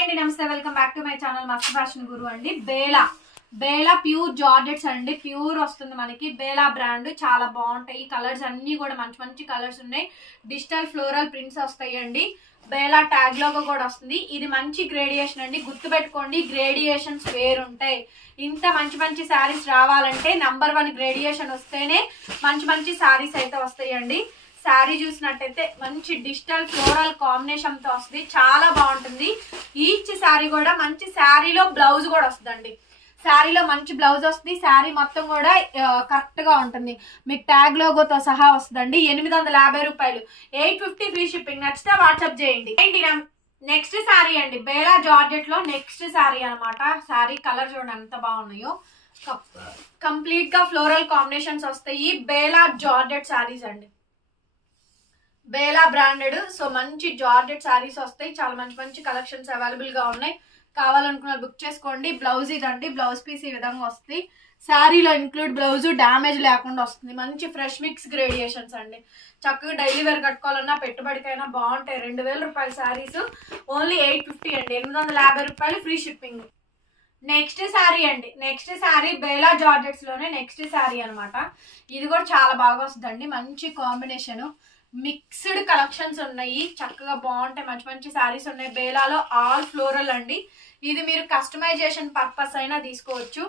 అండి నమస్తే welcome back to my channel మస్త్ ఫ్యాషన్ గురు అండి. బేలా ప్యూర్ జార్జెట్స్ అండి. ప్యూర్ వస్తుంది మనకి. బేలా బ్రాండ్ చాలా బాగుంటాయి. కలర్స్ అన్ని కూడా మంచి మంచి కలర్స్ ఉన్నాయి. డిజిటల్ ఫ్లోరల్ ప్రింట్స్ వస్తాయి అండి. బేలా ట్యాగ్ లోగో కూడా వస్తుంది. ఇది మంచి గ్రేడియేషన్ అండి, గుర్తుపెట్టుకోండి. గ్రేడియేషన్స్ వేరుంటాయి. ఇంత మంచి మంచి శారీస్ రావాలంటే నంబర్ 1 గ్రేడియేషన్ వస్తేనే మంచి మంచి శారీస్ అయితే వస్తాయండి. శారీ చూసినట్టయితే మంచి డిజిటల్ ఫ్లోరల్ కాంబినేషన్ తో వస్తుంది, చాలా బాగుంటుంది. ఈచ్ శారీ కూడా మంచి శారీలో బ్లౌజ్ కూడా వస్తుందండి. శారీలో మంచి బ్లౌజ్ వస్తుంది. శారీ మొత్తం కూడా కరెక్ట్ గా ఉంటుంది. మీకు ట్యాగ్ లోగోతో సహా వస్తుందండి. 850 రూపాయలు, 850 ఫ్రీ షిప్పింగ్. నచ్చితే వాట్సాప్ చేయండి. నెక్స్ట్ శారీ అండి, బేలా జార్జెట్ లో నెక్స్ట్ శారీ అనమాట. శారీ కలర్ చూడండి ఎంత బాగున్నాయో. కంప్లీట్ గా ఫ్లోరల్ కాంబినేషన్స్ వస్తాయి. బేలా జార్జెట్ శారీస్ అండి. బేలా బ్రాండెడ్. సో మంచి జార్జెట్ శారీస్ వస్తాయి. చాలా మంచి మంచి కలెక్షన్స్ అవైలబుల్ గా ఉన్నాయి. కావాలనుకున్న బుక్ చేసుకోండి. బ్లౌజ్ ఇదండి, బ్లౌజ్ పీస్ ఈ విధంగా వస్తుంది. శారీలో ఇంక్లూడ్ బ్లౌజ్, డ్యామేజ్ లేకుండా వస్తుంది. మంచి ఫ్రెష్ మిక్స్ గ్రేడియేషన్స్ అండి. చక్కగా డైలీ వేర్ కట్టుకోవాలన్నా పెట్టుబడికైనా బాగుంటాయి. 2000 రూపాయల శారీస్ ఓన్లీ 850 అండి. 850 రూపాయలు ఫ్రీ షిప్పింగ్. నెక్స్ట్ శారీ అండి. నెక్స్ట్ శారీ బేలా జార్జెట్స్ లోనే నెక్స్ట్ శారీ అనమాట. ఇది కూడా చాలా బాగా వస్తుందండి. మంచి కాంబినేషన్, మిక్స్డ్ కలెక్షన్స్ ఉన్నాయి. చక్కగా బాగుంటాయి. మంచి మంచి శారీస్ ఉన్నాయి. బేలాలో ఆల్ ఫ్లోరల్ అండి. ఇది మీరు కస్టమైజేషన్ పర్పస్ అయినా తీసుకోవచ్చు.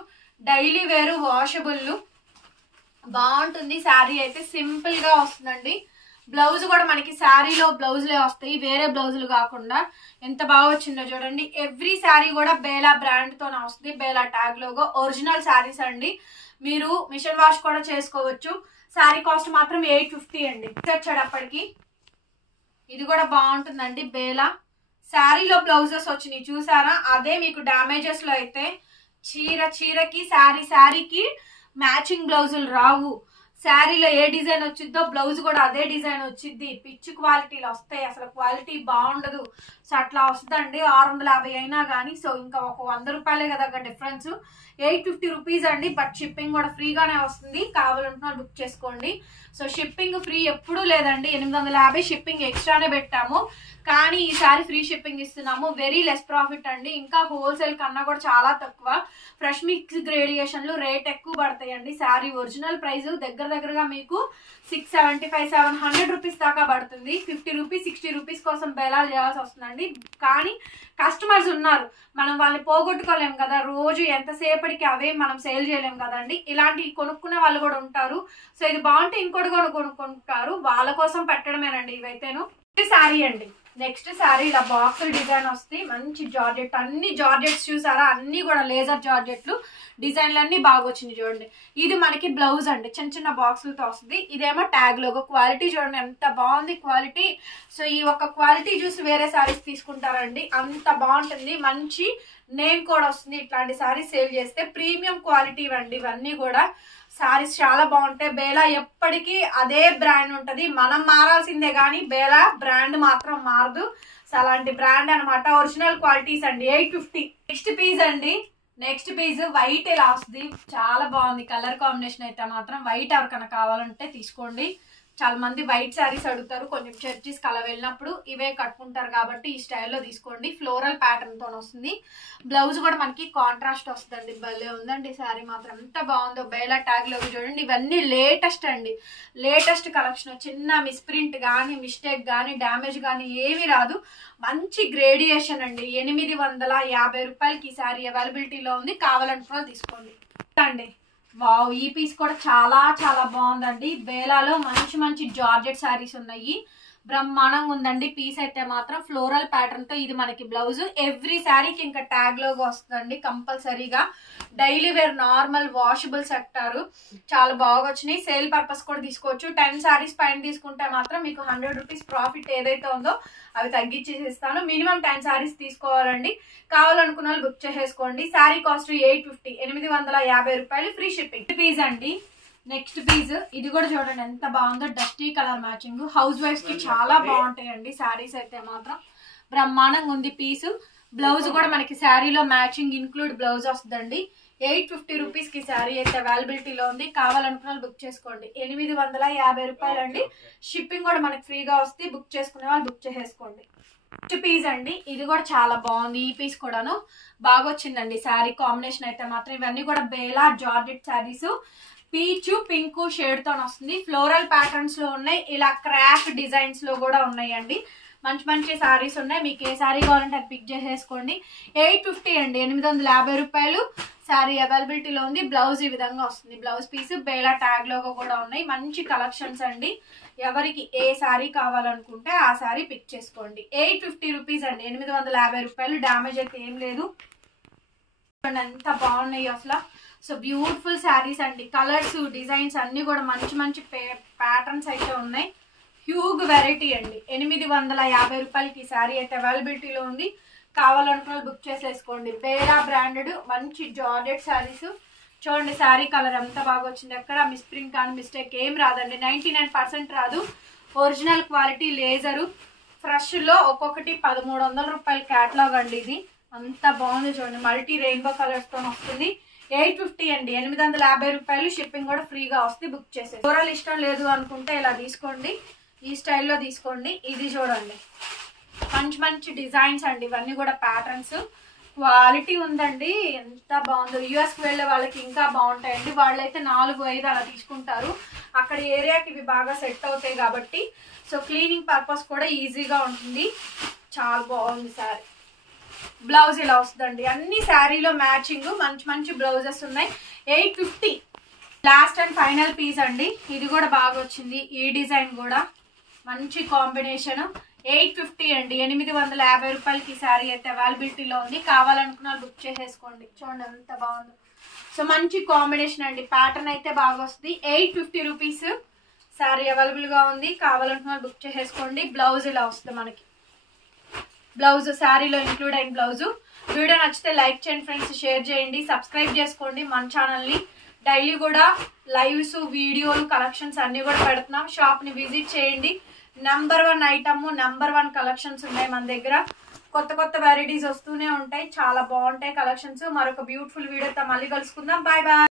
డైలీ వేరు, వాషబుల్, బాగుంటుంది. శారీ అయితే సింపుల్ గా వస్తుందండి. బ్లౌజ్ కూడా మనకి శారీలో బ్లౌజులే వస్తాయి, వేరే బ్లౌజులు కాకుండా. ఎంత బాగా వచ్చిందో చూడండి. ఎవ్రీ శారీ కూడా బేలా బ్రాండ్ తోనే వస్తుంది. Bela tag logo. Original saris అండి. మీరు మిషన్ వాష్ కూడా చేసుకోవచ్చు. శారీ కాస్ట్ మాత్రం 850 అండి. వచ్చేటప్పటికి ఇది కూడా బాగుంటుందండి. బేలా శారీలో బ్లౌజెస్ వచ్చినాయి చూసారా, అదే మీకు డ్యామేజెస్ లో అయితే చీరకి శారీకి మ్యాచింగ్ బ్లౌజులు రావు. శారీలో ఏ డిజైన్ వచ్చిద్దో బ్లౌజ్ కూడా అదే డిజైన్ వచ్చిద్ది. పిచ్ క్వాలిటీలు వస్తాయి, అసలు క్వాలిటీ బాగుండదు. సో అట్లా వస్తుందండి. 650 అయినా కానీ. సో ఇంకా ఒక 100 రూపాయలే కదా డిఫరెన్స్. 850 రూపీస్ అండి. బట్ షిప్పింగ్ కూడా ఫ్రీగానే వస్తుంది. కావాలంటున్నా బుక్ చేసుకోండి. సో షిప్పింగ్ ఫ్రీ ఎప్పుడూ లేదండి. 850 షిప్పింగ్ ఎక్స్ట్రానే పెట్టాము, కానీ ఈసారి ఫ్రీ షిప్పింగ్ ఇస్తున్నాము. వెరీ లెస్ ప్రాఫిట్ అండి. ఇంకా హోల్సేల్ కన్నా కూడా చాలా తక్కువ. ఫ్రెష్ మిక్స్ గ్రేడియేషన్లు రేట్ ఎక్కువ పడతాయండి. శారీ ఒరిజినల్ ప్రైస్ దగ్గరగా మీకు 675-700 రూపీస్ దాకా పడుతుంది. 50 రూపీస్ 60 రూపీస్ కోసం బేలాలు చేయాల్సి వస్తుందండి. కానీ కస్టమర్స్ ఉన్నారు, మనం వాళ్ళని పోగొట్టుకోలేము కదా. రోజు ఎంతసేపటికి అవే మనం సేల్ చేయలేము కదండి. ఇలాంటి కొనుక్కునే వాళ్ళు కూడా ఉంటారు. సో ఇది బాగుంటే ఇంకోటి కూడా కొనుక్కుంటారు. వాళ్ళ కోసం పెట్టడమేనండి ఇవైతేను. శారీ అండి. నెక్స్ట్ శారీ ఇలా బాక్స్ డిజైన్ వస్తాయి. మంచి జార్జెట్, అన్ని జార్జెట్స్ చూసారా, అన్ని కూడా లేజర్ జార్జెట్లు. డిజైన్లు అన్ని బాగా వచ్చింది చూడండి. ఇది మనకి బ్లౌజ్ అండి, చిన్న చిన్న బాక్సులతో వస్తుంది. ఇదేమో ట్యాగ్ లోగో. క్వాలిటీ చూడండి ఎంత బాగుంది క్వాలిటీ. సో ఈ ఒక క్వాలిటీ చూసి వేరే శారీస్ తీసుకుంటారండి, అంత బాగుంటుంది. మంచి నేమ్ కూడా వస్తుంది. ఇట్లాంటి శారీస్ సేల్ చేస్తే ప్రీమియం క్వాలిటీ అండి ఇవన్నీ కూడా. శారీస్ చాలా బాగుంటాయి. బేలా ఎప్పటికీ అదే బ్రాండ్ ఉంటది, మనం మారాల్సిందే కానీ బేలా బ్రాండ్ మాత్రం మారదు. సో అలాంటి బ్రాండ్ అనమాట. ఒరిజినల్ క్వాలిటీస్ అండి. 850. నెక్స్ట్ పీస్ అండి. నెక్స్ట్ పీస్ వైట్ ఇలా వస్తుంది. చాలా బాగుంది కలర్ కాంబినేషన్ అయితే మాత్రం. వైట్ ఎవరికైనా కావాలంటే తీసుకోండి. చాలా మంది వైట్ శారీస్ అడుగుతారు, కొంచెం చర్చిస్ అలా వెళ్ళినప్పుడు ఇవే కట్టుకుంటారు కాబట్టి ఈ స్టైల్లో తీసుకోండి. ఫ్లోరల్ ప్యాటర్న్ తో వస్తుంది. బ్లౌజ్ కూడా మనకి కాంట్రాస్ట్ వస్తుందండి. భలే ఉందండి శారీ మాత్రం, ఎంత బాగుందో. బేలా ట్యాగ్ లో చూడండి. ఇవన్నీ లేటెస్ట్ అండి, లేటెస్ట్ కలెక్షన్. చిన్న మిస్ప్రింట్ కానీ, మిస్టేక్ కానీ, డ్యామేజ్ కానీ ఏమీ రాదు. మంచి గ్రేడియేషన్ అండి. 850 రూపాయలకి ఈ శారీ అవైలబిలిటీలో ఉంది. కావాలనుకున్న తీసుకోండి అండి. వావ్, ఈ పీస్ కూడా చాలా చాలా బాగుందండి. బేలాలో మంచి మంచి జార్జెట్ శారీస్ ఉన్నాయి. బ్రహ్మాండంగా ఉందండి. పీస్ అయితే మాత్రం ఫ్లోరల్ ప్యాటర్న్ తో. ఇది మనకి బ్లౌజ్. ఎవ్రీ శారీకి ఇంకా ట్యాగ్ లోగా వస్తుందండి కంపల్సరీగా. డైలీ వేర్ నార్మల్ వాషబుల్ సెక్టారు. చాలా బాగా వచ్చినాయి. సేల్ పర్పస్ కూడా తీసుకోవచ్చు. 10 శారీస్ పైన తీసుకుంటే మాత్రం మీకు 100 రూపీస్ ప్రాఫిట్ ఏదైతే ఉందో అవి తగ్గించేసిస్తాను. మినిమం 10 శారీస్ తీసుకోవాలండి. కావాలనుకున్న వాళ్ళు బుక్ చేసేసుకోండి. శారీ కాస్ట్ 850, 850 రూపాయలు ఫ్రీ షిప్పింగ్. పీస్ అండి. నెక్స్ట్ పీస్ ఇది కూడా చూడండి ఎంత బాగుందో. Dusty colour matching. House wives కి చాలా బాగుంటాయండి శారీస్ అయితే మాత్రం. బ్రహ్మాండంగా ఉంది పీసు. బ్లౌజ్ కూడా మనకి శారీలో మ్యాచింగ్ ఇంక్లూడ్ బ్లౌజ్ వస్తుందండి. 850 రూపీస్ కి శారీ అయితే అవైలబిలిటీలో ఉంది. కావాలనుకున్న బుక్ చేసుకోండి. 850 రూపాయలు అండి. షిప్పింగ్ కూడా మనకి ఫ్రీగా వస్తుంది. బుక్ చేసుకునే వాళ్ళు బుక్ చేసేసుకోండి. పీస్ అండి, ఇది కూడా చాలా బాగుంది. ఈ పీస్ కూడాను బాగా వచ్చిందండి. శారీ కాంబినేషన్ అయితే మాత్రం ఇవన్నీ కూడా Bela georgette saris. Peach pink shade తో వస్తుంది. ఫ్లోరల్ ప్యాటర్న్స్ లో ఉన్నాయి, ఇలా క్రాక్ డిజైన్స్ లో కూడా ఉన్నాయండి. మంచి మంచి శారీస్ ఉన్నాయి. మీకు ఏ శారీ కావాలంటే అది పిక్ చేసేసుకోండి. 850 అండి, 850 రూపాయలు. శారీ అవైలబిలిటీలో ఉంది. బ్లౌజ్ ఈ విధంగా వస్తుంది. Blouse piece Bela tag logo కూడా ఉన్నాయి. మంచి కలెక్షన్స్ అండి. ఎవరికి ఏ శారీ కావాలనుకుంటే ఆ శారీ పిక్ చేసుకోండి. 850 రూపీస్ అండి, 850 రూపాయలు. డ్యామేజ్ అయితే ఏం లేదు. ఎంత బాగున్నాయి అసలు. సో బ్యూటిఫుల్ శారీస్ అండి. కలర్స్ డిజైన్స్ అన్ని కూడా మంచి మంచి ప్యాటర్న్స్ అయితే ఉన్నాయి. హ్యూగ్ వెరైటీ అండి. 850 రూపాయలకి ఈ శారీ అయితే అవైలబిలిటీలో ఉంది. కావాలనుకున్న బుక్ చేసేసుకోండి. బేలా బ్రాండెడ్ మంచి జార్జెట్ శారీస్. చూడండి శారీ కలర్ ఎంత బాగా వచ్చింది. ఎక్కడ మిస్ప్రింట్ కానీ మిస్టేక్ ఏం రాదండి. 99% రాదు. ఒరిజినల్ క్వాలిటీ లేజరు ఫ్రెష్ లో ఒక్కొక్కటి 1300 రూపాయల క్యాటలాగ్ అండి. ఇది అంత బాగుంది చూడండి. మల్టీ రెయిన్బో కలర్స్ తో వస్తుంది. 850 అండి, 850 రూపాయలు. షిప్పింగ్ కూడా ఫ్రీగా వస్తుంది. బుక్ చేసేది. కూరలు ఇష్టం లేదు అనుకుంటే ఇలా తీసుకోండి, ఈ స్టైల్లో తీసుకోండి. ఇది చూడండి మంచి మంచి డిజైన్స్ అండి. ఇవన్నీ కూడా ప్యాటర్న్స్. క్వాలిటీ ఉందండి, ఎంత బాగుందో. యూఎస్కి వెళ్ళే వాళ్ళకి ఇంకా బాగుంటాయండి. వాళ్ళైతే 4-5 అలా తీసుకుంటారు. అక్కడ ఏరియాకి ఇవి బాగా సెట్ అవుతాయి కాబట్టి. సో క్లీనింగ్ పర్పస్ కూడా ఈజీగా ఉంటుంది. చాలా బాగుంది శారీ. బ్లౌజ్ ఇలా వస్తుందండి. అన్ని శారీలో మ్యాచింగ్ మంచి మంచి బ్లౌజెస్ ఉన్నాయి. 850. లాస్ట్ అండ్ ఫైనల్ పీస్ అండి. ఇది కూడా బాగా వచ్చింది. ఈ డిజైన్ కూడా మంచి కాంబినేషన్. 850 అండి, 850 రూపాయలకి శారీ అయితే అవైలబిలిటీలో ఉంది. కావాలనుకున్న బుక్ చేసేసుకోండి. చూడండి ఎంత బాగుందో. సో మంచి కాంబినేషన్ అండి. ప్యాటర్న్ అయితే బాగా వస్తుంది. 850 రూపీస్ శారీ అవైలబుల్ గా ఉంది. కావాలనుకున్న బుక్ చేసేసుకోండి. బ్లౌజ్ ఇలా వస్తుంది మనకి. బ్లౌజ్ శారీలో ఇంక్లూడ్ అయిన బ్లౌజ్. వీడియో నచ్చితే లైక్ చేయండి ఫ్రెండ్స్, షేర్ చేయండి, సబ్స్క్రైబ్ చేసుకోండి మన ఛానల్ని. డైలీ కూడా లైవ్స్ వీడియోలు కలెక్షన్స్ అన్ని కూడా పెడుతున్నాం. షాప్ ని విజిట్ చేయండి. నెంబర్ 1 ఐటమ్, నెంబర్ 1 కలెక్షన్స్ ఉన్నాయి మన దగ్గర. కొత్త కొత్త వెరైటీస్ వస్తూనే ఉంటాయి. చాలా బాగుంటాయి కలెక్షన్స్. మరొక బ్యూటిఫుల్ వీడియోతో మళ్ళీ కలుసుకుందాం. Bye bye.